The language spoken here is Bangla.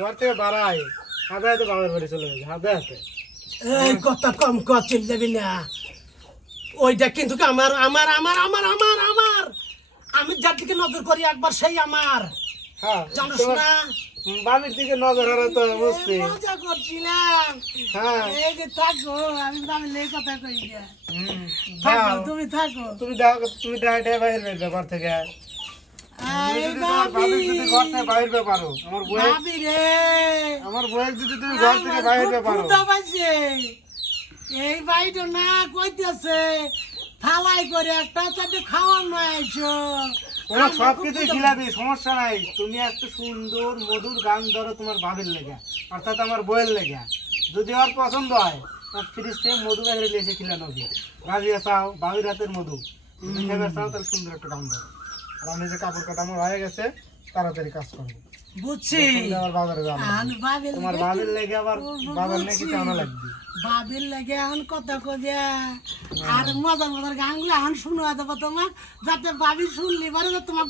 ঘর থেকে বাড়াই হাতে হাতে বাবার বাড়ি চলে গেছে হাতে হাতে। এই কথা কম চিল যাবি না, ওইটা কিন্তু আমার আমার আমার আমার আমার আমার আমি যার দিকে নজর করি একবার সেই আমার, হ্যাঁ জানোস না? বাবির দিকে নজর হারা তো বুঝছি। মজা করছিলাম। হ্যাঁ এই যে থাকো, আমি বাবির লেগে কথা কই গিয়া। দাও। থাকো, তুমি থাকো। তুমি ডাইটে বাইরে বের ব্যাপার থেকে এই যদি তোমার বাবি, বাবির যদি ঘর থেকে বাইরে পারো আমার বউ বাবি রে, আমার বউয়ের যদি তুমি ঘর থেকে বাইরে পারো ক্ষুধা পাইছে। এই বাইটো না কইতেছে থালাই করে একটা চারটে খাওয়ার নয় আইছো। ওরা সবকিছুই খিলাবি, সমস্যা নাই। তুমি একটা সুন্দর মধুর গান ধরো তোমার বাবির লেগে, অর্থাৎ আমার বউয়ের লেগে। যদি ওর পছন্দ হয় তার ফ্রিজ থেকে মধু বাইরে এসে খিলানো হবে। রাজিয়া চাও বাবির হাতের মধু, তুমি খেবে চাও তাহলে সুন্দর একটা গান ধরো। আর আমি যে কাপড় কাটা আমার হয়ে গেছে, তাড়াতাড়ি কাজ করবো। বুঝছি, আবার বাজারে যাবো, বাবির তোমার বাবির লেগে আবার বাবার নাকি চাওনা লাগবে। বাবির লাগে এখন কথা কবিয়া আর মজার মজার গানগুলো এখন শুনবা দেবো তোমার, যাতে বাবি শুনলি পারে তোমার